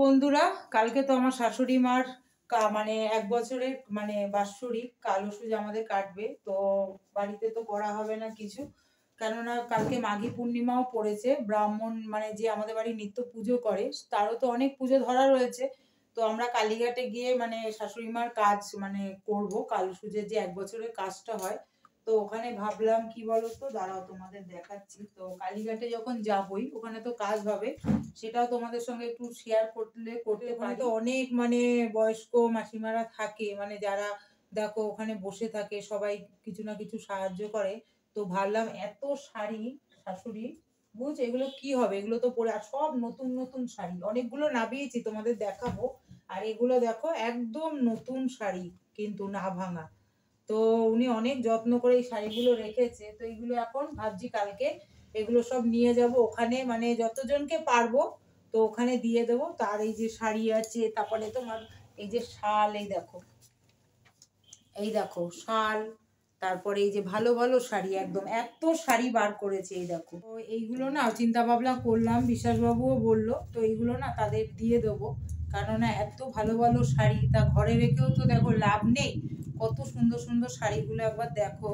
বন্ধুরা, কালকে তো আমার শাশুড়ি মার মানে 1 বছরের মানে বাৎসরিক কালসুজ আমাদের কাটবে। তো বাড়িতে তো করা হবে না কিছু, কেননা কালকে মাঘী পূর্ণিমাও পড়েছে। ব্রাহ্মণ মানে যে আমাদের বাড়ি নিত্য পুজো করে তারও তো অনেক পুজো ধরা রয়েছে। তো আমরা কালীঘাটে গিয়ে মানে শাশুড়ি মার কাজ মানে করব, কালসুজের যে 1 বছরের কাজটা হয়। তো ওখানে ভাবলাম কি বলতো, দাঁড়াও তোমাদের দেখাচ্ছি। তো কালীঘাটে যখন যাবই ওখানে তো কাজ হবে, সেটাও তোমাদের সঙ্গে একটু শেয়ার করতে পারি। তো অনেক মানে বয়স্ক মাসিমারা থাকে, মানে যারা দেখো ওখানে বসে থাকে, সবাই কিছু না কিছু সাহায্য করে। তো ভাবলাম এত শাড়ি শাশুড়ি বুঝ, এগুলো কি হবে, এগুলো তো পরে, আর সব নতুন নতুন শাড়ি অনেকগুলো নামিয়েছি তোমাদের দেখাবো। আর এগুলো দেখো একদম নতুন শাড়ি, কিন্তু না ভাঙা। তো উনি অনেক যত্ন করে এই শাড়িগুলো রেখেছে। তো এইগুলো এখন ভাবছি কালকে এগুলো সব নিয়ে যাব ওখানে, মানে যতজনকে পারবো তো ওখানে দিয়ে দেবো। তার এই যে শাড়ি আছে, তারপরে তোমার এই যে শাল, এই দেখো শাল, তারপরে এই যে ভালো ভালো শাড়ি, একদম এত শাড়ি বার করেছে এই দেখো। তো এইগুলো না চিন্তা ভাবনা করলাম, বিশ্বাসবাবুও বললো তো এইগুলো না তাদের দিয়ে দেবো, কেননা এত ভালো ভালো শাড়ি তা ঘরে রেখেও তো দেখো লাভ নেই। কত সুন্দর সুন্দর শাড়িগুলো একবার দেখো।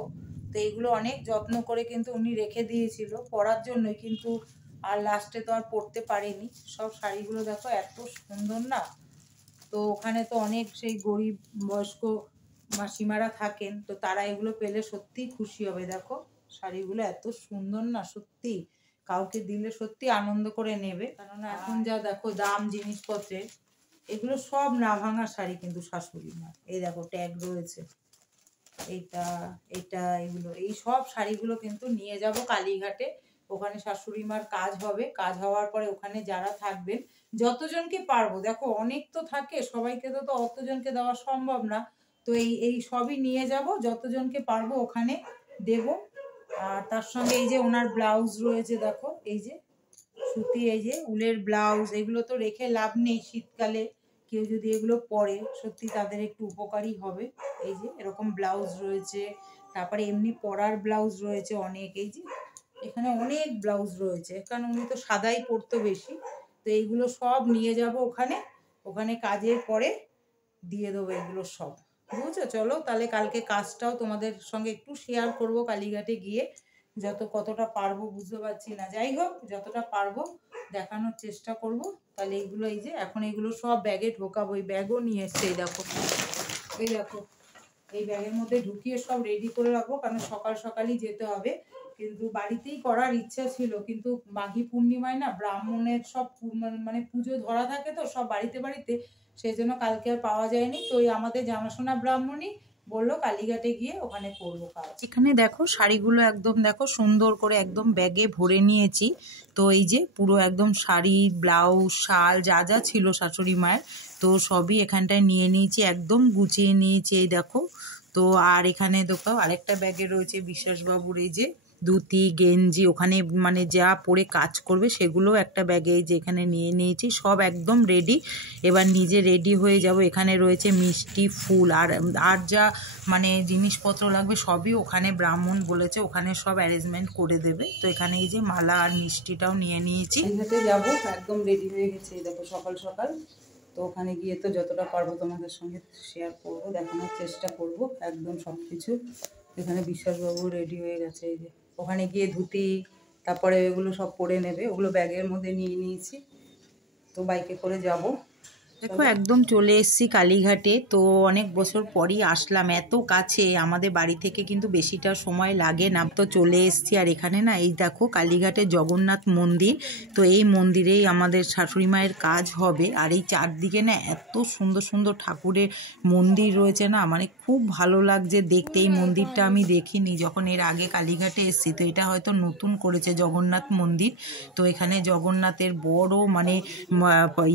তো এইগুলো অনেক যত্ন করে কিন্তু উনি রেখে দিয়েছিল পরার জন্যই, কিন্তু আর লাস্টে তো আর পরতে পারেনি। সব শাড়িগুলো দেখো এত সুন্দর না। তো ওখানে তো অনেক সেই গরিব বয়স্ক মাসিমারা থাকেন, তো তারা এগুলো পেলে সত্যি খুশি হবে। দেখো শাড়িগুলো এত সুন্দর না, সত্যি কাউকে দিলে সত্যি আনন্দ করে নেবে, কেননা এখন যা দেখো দাম জিনিসপত্রের। এগুলো সব না ভাঙা শাড়ি কিন্তু শাশুড়ি মা, এই দেখো ট্যাগ রয়েছে, এইটা এটা এগুলো, এই সব শাড়িগুলো কিন্তু নিয়ে যাব কালীঘাটে। ওখানে শাশুড়ি মার কাজ হবে, কাজ হওয়ার পরে ওখানে যারা থাকবেন যতজনকে পারবো, দেখো অনেক তো থাকে, সবাইকে তো অতজনকে দেওয়া সম্ভব না। তো এই সবই নিয়ে যাব, যতজনকে পারবো ওখানে দেব। আর তার সঙ্গে এই যে ওনার ব্লাউজ রয়েছে, দেখো এই যে সুতি, এই যে উলের ব্লাউজ, এগুলো তো রেখে লাভ নেই। শীতকালে কেউ যদি এগুলো পরে সত্যি তাদের একটু উপকারী হবে। এই যে এরকম ব্লাউজ রয়েছে, তারপরে এমনি পরার ব্লাউজ রয়েছে অনেক, এই যে এখানে অনেক ব্লাউজ রয়েছে, কারণ উনি তো সাদাই পরতো বেশি। তো এইগুলো সব নিয়ে যাব ওখানে, ওখানে কাজের পরে দিয়ে দেবো এগুলো সব, বুঝছো। চলো তাহলে কালকে কাজটাও তোমাদের সঙ্গে একটু শেয়ার করব কালীঘাটে গিয়ে, কতটা পারবো বুঝতে পারছি না, যাই হোক যতটা পারবো দেখানোর চেষ্টা করব। তাহলে এইগুলো এই যে এখন এগুলো সব ব্যাগে ঢোকাবো, এই ব্যাগও নিয়ে এসছে, এই দেখো এই দেখো, এই ব্যাগের মধ্যে ঢুকিয়ে সব রেডি করে রাখবো, কারণ সকাল সকালই যেতে হবে। কিন্তু বাড়িতেই করার ইচ্ছা ছিল, কিন্তু মাঘী পূর্ণিমায় না ব্রাহ্মণের সব মানে পুজো ধরা থাকে তো সব বাড়িতে বাড়িতে, সেই জন্য কালকে আর পাওয়া যায়নি। তো ওই আমাদের জানাশোনা ব্রাহ্মণই বললো কালীঘাটে গিয়ে ওখানে করবো কাজ। এখানে দেখো শাড়িগুলো একদম দেখো সুন্দর করে একদম ব্যাগে ভরে নিয়েছি। তো এই যে পুরো একদম শাড়ি, ব্লাউজ, শাল যা যা ছিল শাশুড়ি মায়ের, তো সবই এখানটায় নিয়ে নিয়েছি, একদম গুছিয়ে নিয়েছি, এই দেখো। তো আর এখানে দেখো আরেকটা ব্যাগে রয়েছে বিশ্বাসবাবুর এই যে ধুতি গেঞ্জি, ওখানে মানে যা পরে কাজ করবে সেগুলো একটা ব্যাগে যে এখানে নিয়ে নিয়েছি, সব একদম রেডি। এবার নিজে রেডি হয়ে যাব। এখানে রয়েছে মিষ্টি, ফুল, আর যা মানে জিনিসপত্র লাগবে সবই ওখানে ব্রাহ্মণ বলেছে ওখানে সব অ্যারেঞ্জমেন্ট করে দেবে। তো এখানে এই যে মালা আর মিষ্টিটাও নিয়ে নিয়েছি। এখানে যাবো, একদম রেডি হয়ে গেছে, দেখো সকাল সকাল। তো ওখানে গিয়ে তো যতটা পারবো তোমাদের সঙ্গে শেয়ার করবো, দেখানোর চেষ্টা করব একদম সব কিছু। এখানে বিশ্বাসবাবু রেডি হয়ে গেছে, এই যে ওখানে গিয়ে ধুতি তারপরে এগুলো সব পরে নেবে, ওগুলো ব্যাগের মধ্যে নিয়ে নিয়েছি। তো বাইকে করে যাব। দেখো একদম চলে এসেছি কালীঘাটে। তো অনেক বছর পরই আসলাম, এত কাছে আমাদের বাড়ি থেকে কিন্তু বেশিটা সময় লাগে না। তো চলে এসেছি, আর এখানে না এই দেখো কালীঘাটে জগন্নাথ মন্দির। তো এই মন্দিরেই আমাদের শাশুড়ি মায়ের কাজ হবে। আর এই চারদিকে না এত সুন্দর সুন্দর ঠাকুরের মন্দির রয়েছে না, মানে খুব ভালো লাগছে দেখতে। এই মন্দিরটা আমি দেখিনি যখন এর আগে কালীঘাটে এসেছি, তো এটা হয়তো নতুন করেছে জগন্নাথ মন্দির। তো এখানে জগন্নাথের বড় মানে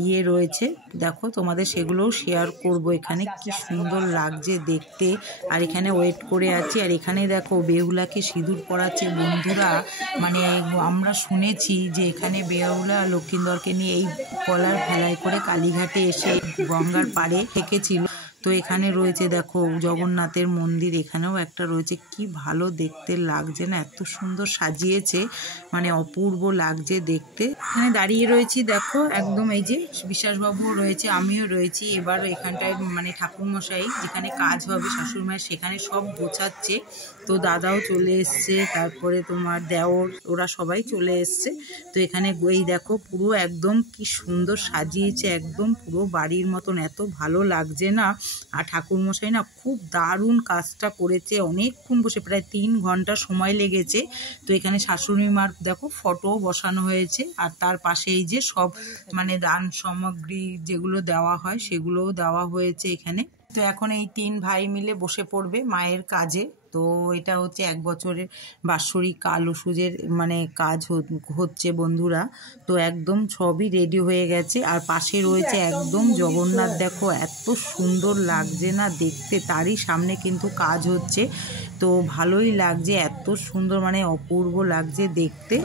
ইয়ে রয়েছে, দেখো তোমাদের সেগুলোও শেয়ার করব। এখানে কি সুন্দর লাগছে দেখতে। আর এখানে ওয়েট করে আছি, আর এখানে দেখো বেহুলাকে সিঁদুর পরাচ্ছে বন্ধুরা। মানে আমরা শুনেছি যে এখানে বেহুলা লক্ষিন্দরকে নিয়ে এই কলার ভেলায় করে কালীঘাটে এসে গঙ্গার পাড়ে থেকেছিল। তো এখানে রয়েছে দেখো জগন্নাথের মন্দির, এখানেও একটা রয়েছে, কি ভালো দেখতে লাগছে না, এত সুন্দর সাজিয়েছে, মানে অপূর্ব লাগছে দেখতে। এখানে দাঁড়িয়ে রয়েছি দেখো একদম, এই যে বিশ্বাসবাবুও রয়েছে, আমিও রয়েছি। এবার এখানটায় মানে ঠাকুরমশাই যেখানে কাজ হবে শাশুড়িমায়ের সেখানে সব গোছাচ্ছে। তো দাদাও চলে এসছে, তারপরে তোমার দেওর, ওরা সবাই চলে এসছে। তো এখানে এই দেখো পুরো একদম কি সুন্দর সাজিয়েছে, একদম পুরো বাড়ির মতন, এত ভালো লাগছে না। আর ঠাকুরমশাই না খুব দারুণ কাজটা করেছে, অনেকক্ষণ বসে, প্রায় 3 ঘন্টা সময় লেগেছে। তো এখানে শাশুড়ি মার দেখো ফটো বসানো হয়েছে, আর তার পাশে এই যে সব মানে দান সামগ্রী যেগুলো দেওয়া হয় সেগুলোও দেওয়া হয়েছে এখানে। তো এখন এই 3 ভাই মিলে বসে পড়বে মায়ের কাজে। তো এটা হচ্ছে 1 বছরের বাৎসরিক কাল ওষুধের মানে কাজ হচ্ছে বন্ধুরা। তো একদম সবই রেডি হয়ে গেছে, আর পাশে রয়েছে একদম জগন্নাথ, দেখো এত সুন্দর লাগছে না দেখতে, তারই সামনে কিন্তু কাজ হচ্ছে। তো ভালোই লাগছে, এত সুন্দর মানে অপূর্ব লাগছে দেখতে।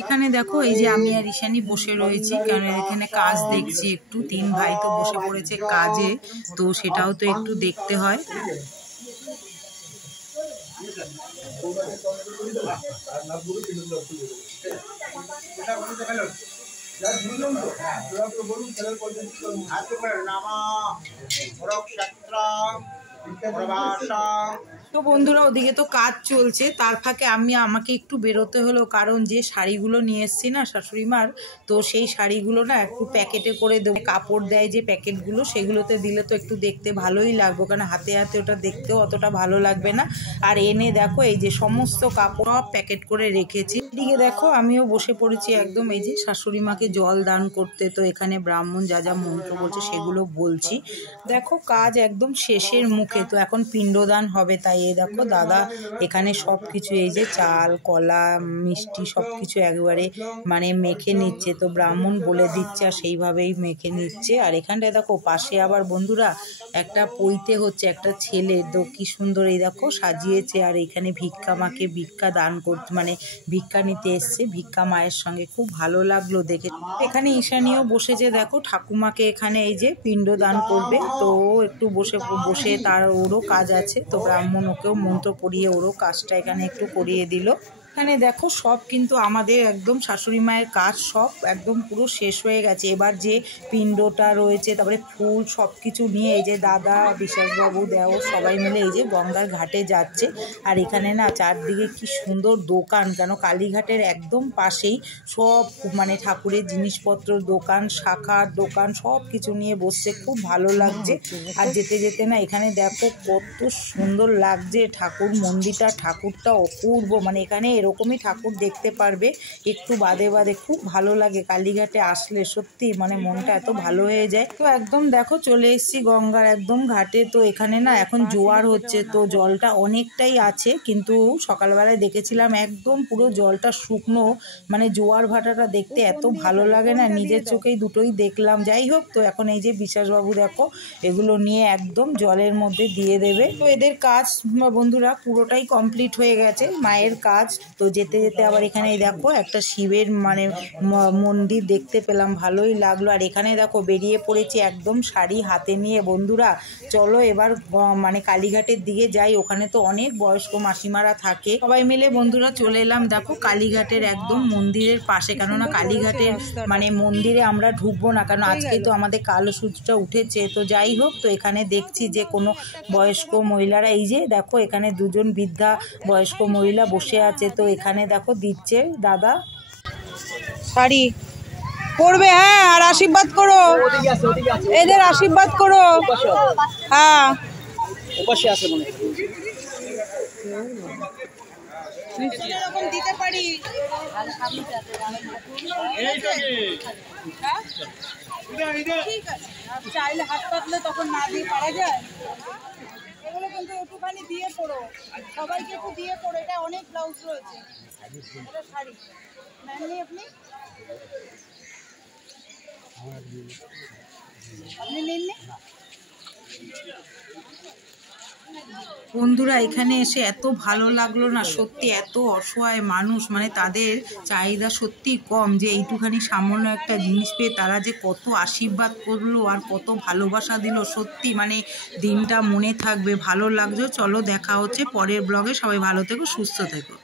এখানে দেখো এই যে আমি আর ঈশানী বসে রয়েছি, কারণ এখানে কাজ দেখছি একটু, 3 ভাই তো বসে পড়েছে কাজে, তো সেটাও তো একটু দেখতে হয়। তো বন্ধুরা ওদিকে তো কাজ চলছে, তার ফাঁকে আমাকে একটু বেরোতে হলো, কারণ যে শাড়িগুলো নিয়ে এসছি না শাশুড়িমার, তো সেই শাড়িগুলো না একটু প্যাকেটে করে দেবো, কাপড় দেয় যে প্যাকেটগুলো, সেগুলোতে দিলে তো একটু দেখতে ভালোই লাগবে, কারণ হাতে হাতে ওটা দেখতেও অতটা ভালো লাগবে না। আর এনে দেখো এই যে সমস্ত কাপড় প্যাকেট করে রেখেছি। এদিকে দেখো আমিও বসে পড়েছি একদম, এই যে শাশুড়িমাকে জল দান করতে। তো এখানে ব্রাহ্মণ যা যা মন্ত্র বলছে সেগুলো বলছি। দেখো কাজ একদম শেষের মুখে, তো এখন পিণ্ডদান হবে, তাই এই দেখো দাদা এখানে সব কিছু এই যে চাল কলা মিষ্টি সব কিছু একবারে মানে মেখে নিচ্ছে। তো ব্রাহ্মণ বলে দিচ্ছে আর সেইভাবেই মেখে নিচ্ছে। আর এখানটায় দেখো পাশে আবার বন্ধুরা একটা পৈতে হচ্ছে, একটা ছেলে, তো কি সুন্দর এই দেখো সাজিয়েছে। আর এখানে ভিক্ষা মাকে ভিক্ষা দান করতে মানে ভিক্ষা নিতে এসছে, ভিক্ষা মায়ের সঙ্গে, খুব ভালো লাগলো দেখে। এখানে ঈশানীও বসেছে দেখো, ঠাকুমাকে এখানে এই যে পিণ্ড দান করবে, তো একটু বসে তার ওরও কাজ আছে, তো ব্রাহ্মণ ওকেও মন্ত্র পড়িয়ে ওরও কাজটা এখানে একটু করিয়ে দিল। এখানে দেখো সব কিন্তু আমাদের একদম শাশুড়ি মায়ের কাজ সব একদম পুরো শেষ হয়ে গেছে। এবার যে পিণ্ডটা রয়েছে, তারপরে ফুল সব কিছু নিয়ে এই যে দাদা, বিশ্বাসবাবু, দেওর সবাই মিলে এই যে গঙ্গার ঘাটে যাচ্ছে। আর এখানে না চারদিকে কি সুন্দর দোকান, কেন কালীঘাটের একদম পাশেই সব মানে ঠাকুরের জিনিসপত্র দোকান, শাখার দোকান, সব কিছু নিয়ে বসছে, খুব ভালো লাগছে। আর যেতে যেতে না এখানে দেখো কত সুন্দর লাগছে ঠাকুর মন্দিরটা, ঠাকুরটা অপূর্ব, মানে এখানে এরকমই ঠাকুর দেখতে পারবে একটু বাদে বাদে, খুব ভালো লাগে কালীঘাটে আসলে, সত্যি মানে মনটা এত ভালো হয়ে যায়। তো একদম দেখো চলে এসেছি গঙ্গার একদম ঘাটে। তো এখানে না এখন জোয়ার হচ্ছে, তো জলটা অনেকটাই আছে, কিন্তু সকালবেলায় দেখেছিলাম একদম পুরো জলটা শুকনো, মানে জোয়ার ভাটাটা দেখতে এত ভালো লাগে না, নিজের চোখেই দুটোই দেখলাম। যাই হোক, তো এখন এই যে বিশ্বাসবাবু দেখো এগুলো নিয়ে একদম জলের মধ্যে দিয়ে দেবে। তো এদের কাজ বন্ধুরা পুরোটাই কমপ্লিট হয়ে গেছে মায়ের কাজ। তো যেতে যেতে আবার এখানে দেখো একটা শিবের মানে মন্দির দেখতে পেলাম, ভালোই লাগলো। আর এখানে দেখো বেরিয়ে পড়েছি একদম শাড়ি হাতে নিয়ে। বন্ধুরা চলো এবার মানে কালীঘাটের দিকে যাই, ওখানে তো অনেক বয়স্ক মাসিমারা থাকে, সবাই মিলে বন্ধুরা চলে এলাম দেখো কালীঘাটের একদম মন্দিরের পাশে, কেননা কালীঘাটের মানে মন্দিরে আমরা ঢুকবো না, কারণ আজকেই তো আমাদের কালো সূচটা উঠেছে। তো যাই হোক, তো এখানে দেখছি যে কোনো বয়স্ক মহিলারা, এই যে দেখো এখানে দুজন বৃদ্ধা বয়স্ক মহিলা বসে আছে। তো এখানে দেখো দিচ্ছে দাদা শাড়ি পরবে, হ্যাঁ, আর আশীর্বাদ করো, এদের আশীর্বাদ করো। হ্যাঁ এরকম দিতে পারি, ঠিক আছে, চাইলে হাত পাতলে তখন না দিয়ে পারা যায়। এগুলো কিন্তু একটুখানি দিয়ে পড়ো, সবাইকে একটু দিয়ে পড়ো, এটা অনেক ব্লাউজ রয়েছে, এটা শাড়ি নেননি আপনি নেননি। বন্ধুরা এখানে এসে এত ভালো লাগলো না, সত্যি এত অসহায় মানুষ, মানে তাদের চাহিদা সত্যি কম, যে এইটুখানি সামান্য একটা জিনিস পেয়ে তারা যে কত আশীর্বাদ করলো আর কত ভালোবাসা দিল, সত্যি মানে দিনটা মনে থাকবে, ভালো লাগছে। চলো দেখা হচ্ছে পরের ব্লগে, সবাই ভালো থেকো, সুস্থ থেকো।